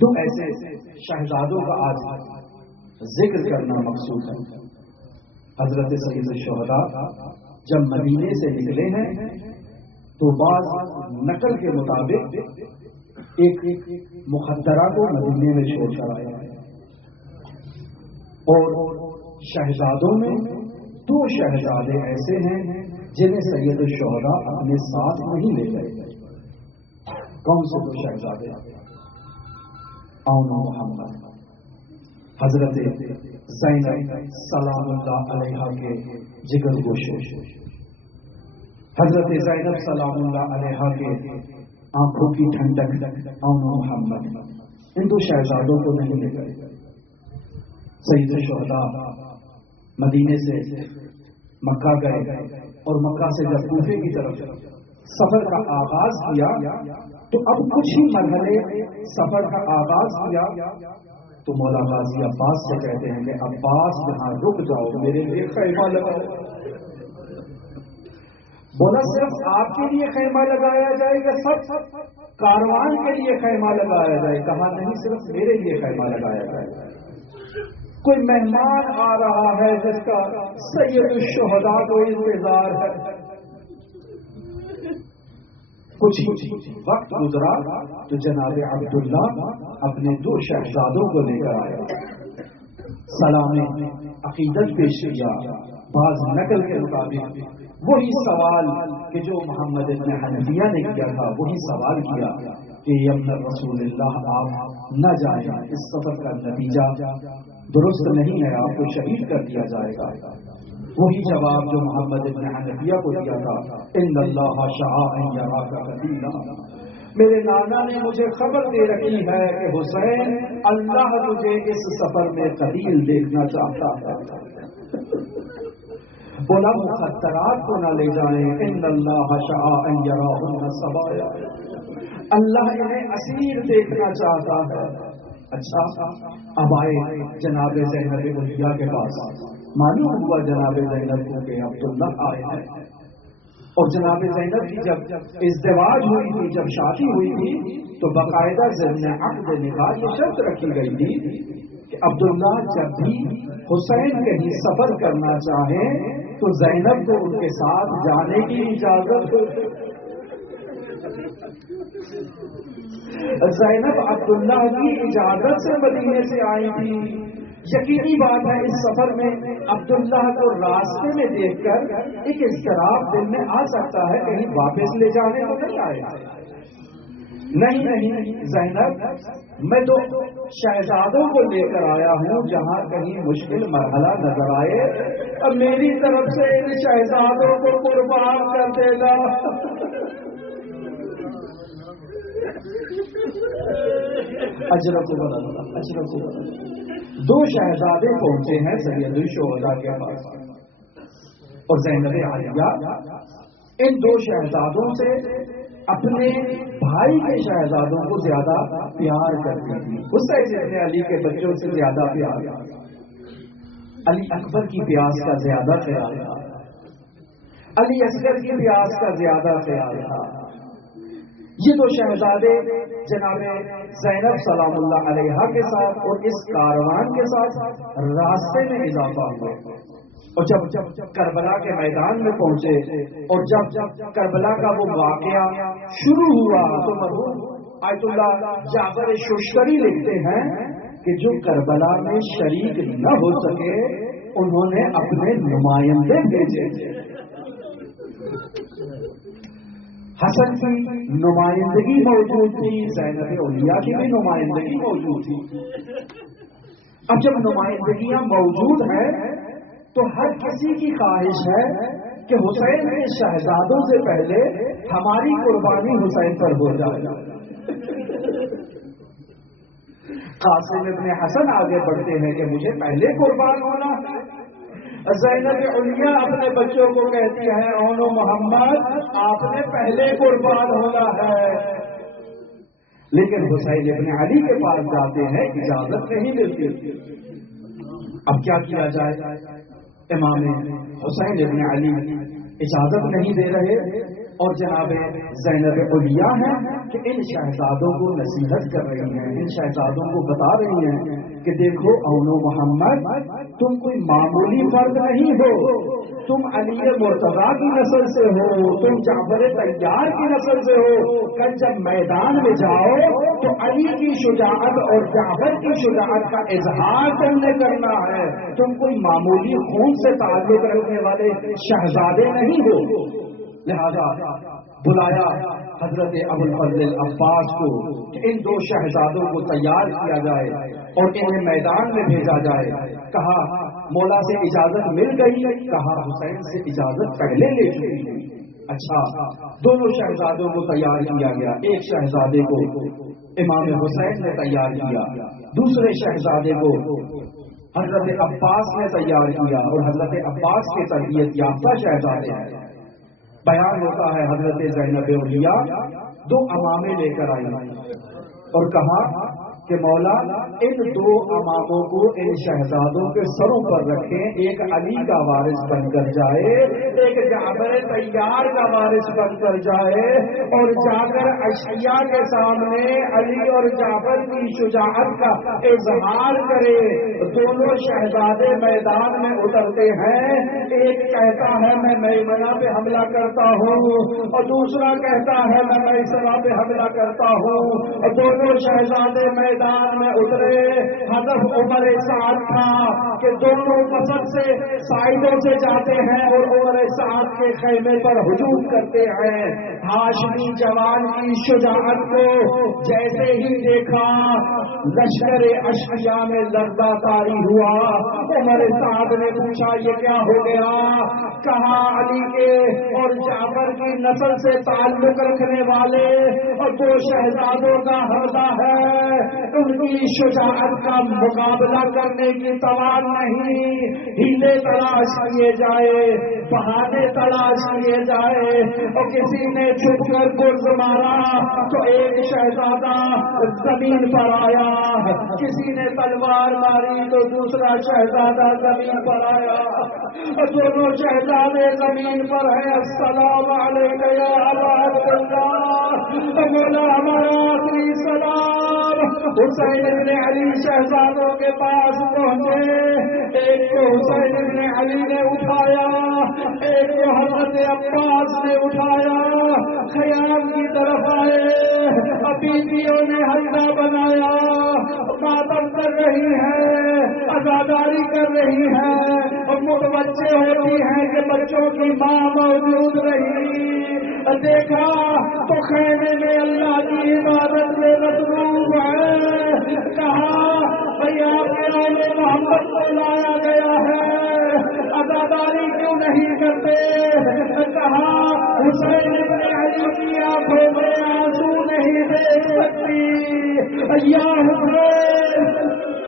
تو ایسے شہزادوں کا آج ذکر کرنا مقصود ہے۔ حضرت سید الشہداء جب مدینے سے نکلے ہیں تو بعض نقل کے مطابق ایک مخدرہ کو مدینے میں چھوڑ کر آیا ہے، اور شہزادوں میں 2 شہزادے ایسے ہیں جنہیں سید الشہداء اپنے ساتھ نہیں لے گئے۔ کون سے 2 شہزادے؟ آن محمد، حضرت زینب سلام اللہ علیہا کے جگر گوشے، حضرت زینب سلام اللہ علیہا کے آنکھوں کی ٹھنڈک آن محمد، ان 2 شہزادوں کو نہیں لے گئے۔ سید الشہداء مدینے سے مکہ گئے، اور مکہ سے جب کوفے کی طرف سفر کا آغاز کیا تو اب کچھ ہی مرحلے سفر کا آغاز کیا تو مولا غازی عباس سے کہتے ہیں کہ عباس یہاں رک جاؤ، میرے لیے خیمہ لگاؤ۔ بولا صرف آپ کے لیے خیمہ لگایا جائے گا، سب کاروان کے لیے خیمہ لگایا جائے؟ کہا نہیں، صرف میرے لیے خیمہ لگایا جائے گا۔ کوئی مہمان آ رہا ہے جس کا سید الشہداء کو انتظار ہے۔ کچھ وقت گزرا تو جناب عبداللہ اپنے 2 شہزادوں کو لے کر آیا، سلام عقیدت پیش کیا۔ بعض نقل کے مطابق وہی سوال کہ جو محمد ابن حنفیہ نے کیا تھا، وہی سوال کیا کہ یمن رسول اللہ آپ نہ جائیں، اس سفر کا نتیجہ درست نہیں ہے، آپ کو شہید کر دیا جائے گا۔ وہی جواب جو محمد ابن حنفیہ کو دیا تھا، ان اللہ شاء ان یراک قتیلا، میرے نانا نے مجھے خبر دے رکھی ہے کہ حسین اللہ تجھے اس سفر میں قتیل دیکھنا چاہتا ہے۔ بولا مخدرات کو نہ لے جائیں، ان اللہ شاء ان یراہن سبایا، اللہ انہیں اسیر دیکھنا چاہتا ہے۔ اچھا، اب آئے جناب زینب الحیا کے پاس، معلوم ہوا جناب زینب کو کہ عبداللہ آئے ہیں، اور جناب زینب کی جب ازدواج ہوئی تھی، جب شادی ہوئی تھی، تو باقاعدہ ضمن عقد نکاح یہ شرط رکھی گئی تھی کہ عبداللہ جب بھی حسین کہیں سفر کرنا چاہیں تو زینب کو ان کے ساتھ جانے کی اجازت ہو۔ زینب عبداللہ کی اجازت سے مدینے سے آئی تھی۔ یقینی بات ہے اس سفر میں عبداللہ کو راستے میں دیکھ کر ایک اضطراب دل میں آ سکتا ہے، کہیں واپس لے جانے کو نہیں آئے۔ نہیں زینب، میں تو شہزادوں کو لے کر آیا ہوں، جہاں کہیں مشکل مرحلہ نظر آئے اب میری طرف سے ان شہزادوں کو قربان کر دے گا۔ اجرت بدل 2 شہزادے پہنچے ہیں سید الشہداء کے پاس، اور زینب عالیہ ان 2 شہزادوں سے اپنے بھائی کے شہزادوں کو زیادہ پیار کرتی تھی۔ حسین ابن علی کے بچوں سے زیادہ پیار، علی اکبر کی پیاس کا زیادہ خیال تھا، علی اصغر کی پیاس کا زیادہ خیال تھا۔ یہ 2 شہزادے جناب زینب سلام اللہ علیہا کے ساتھ اور اس کاروان کے ساتھ راستے میں اضافہ ہوا، اور جب کربلا کے میدان میں پہنچے اور جب کربلا کا وہ واقعہ شروع ہوا تو مرحوم آیت اللہ جعفر ششتری لکھتے ہیں کہ جو کربلا میں شریک نہ ہو سکے انہوں نے اپنے نمائندے بھیجے۔ حسن کی نمائندگی موجود تھی، زینب اولیاء کی بھی نمائندگی موجود تھی۔ اب جب نمائندگیاں موجود ہیں تو ہر کسی کی خواہش ہے کہ حسین کے شہزادوں سے پہلے ہماری قربانی حسین پر ہو جائے۔ قاسم ابن حسن آگے بڑھتے ہیں کہ مجھے پہلے قربان ہونا ہے۔ زینب علیہ اپنے بچوں کو کہتی ہے اونو محمد آپ نے پہلے قربان ہونا ہے، لیکن حسین ابن علی کے پاس جاتے ہیں، اجازت نہیں ملتی۔ اب کیا کیا جائے؟ امام حسین ابن علی اجازت نہیں دے رہے اور جناب زینب علیہ ہیں کہ ان شہزادوں کو نصیحت کر رہی ہیں، ان شہزادوں کو بتا رہی ہیں کہ دیکھو اونو محمد، تم کوئی معمولی فرد نہیں ہو، تم علی مرتضیٰ کی نسل سے ہو، تم جعفر طیار کی نسل سے ہو۔ کل جب میدان میں جاؤ تو علی کی شجاعت اور جعفر کی شجاعت کا اظہار تم نے کرنا ہے، تم کوئی معمولی خون سے تعلق رکھنے والے شہزادے نہیں ہو۔ لہذا بلایا حضرت ابو الفضل عباس کو کہ ان دو شہزادوں کو تیار کیا جائے اور انہیں میدان میں بھیجا جائے۔ کہا مولا سے اجازت مل گئی؟ کہا حسین سے اجازت پہلے لے چکی ہے۔ اچھا، دونوں شہزادوں کو تیار کیا گیا، ایک شہزادے کو امام حسین نے تیار کیا، دوسرے شہزادے کو حضرت عباس نے تیار کیا، اور حضرت عباس کے تربیت یافتہ شہزادے ہیں۔ بیان ہوتا ہے حضرت زینب علیہ دو امامے لے کر آئی اور کہا کہ مولا ان دو اماموں کو ان شہزادوں کے سروں پر رکھیں، ایک علی کا وارث بن کر جائے، ایک جعفر طیار کا وارث بن کر جائے، اور جا کر اشعیاء کے سامنے علی اور جعفر کی شجاعت کا اظہار کرے۔ دونوں شہزادے میدان میں اترتے ہیں، ایک کہتا ہے میں میمنہ پہ حملہ کرتا ہوں، اور دوسرا کہتا ہے میں میسرہ پہ حملہ کرتا ہوں، اور دونوں شہزادے میدان میں اترے۔ ہدف عمر سعد تھا کہ دونوں مسجد سے سائدوں سے جاتے ہیں اور عمر سعد کے خیمے پر ہجوم کرتے ہیں۔ ہاشمی جوان کی شجاعت کو جیسے ہی دیکھا لشکر اشعیاء میں لرزہ طاری ہوا۔ عمر سعد نے پوچھا یہ کیا ہو گیا؟ کہا علی کے اور جعفر کی نسل سے تعلق رکھنے والے اور دو شہزادوں کا حملہ ہے، ان کی شجاعت کا مقابلہ کرنے کی توان نہیں، ہیلے تلاش کیے جائے، بہانے تلاش کیے جائے، اور کسی نے چھپ کر گرز مارا تو ایک شہزادہ زمین پر آیا، کسی نے تلوار ماری تو دوسرا شہزادہ زمین پر آیا، اور دونوں شہزادے زمین پر ہیں۔ السلام علیکم یا ابا عبداللہ، مولا ہمارا آخری سلام۔ حسین ابن علی شہزادوں کے پاس پہنچے، ایک کو حسین ابن علی نے اٹھایا، ایک کو حضرت عباس نے اٹھایا، خیام کی طرف آئے، بیویوں نے ہنگا بنایا، ماتم کر رہی ہے، عزاداری کر رہی ہے، اور متوجہ ہوتی ہیں کہ بچوں کی ماں موجود رہی۔ دیکھا تو خیمے میں اللہ کی عبادت میں مصروف ہے، کہا بھئی آپ کے آنے محمد کو لایا گیا ہے، عزاداری کیوں نہیں کرتے؟ کہا حسین ابن علی کی آنکھوں میں آنسو نہیں دیکھ سکتی، یا حسین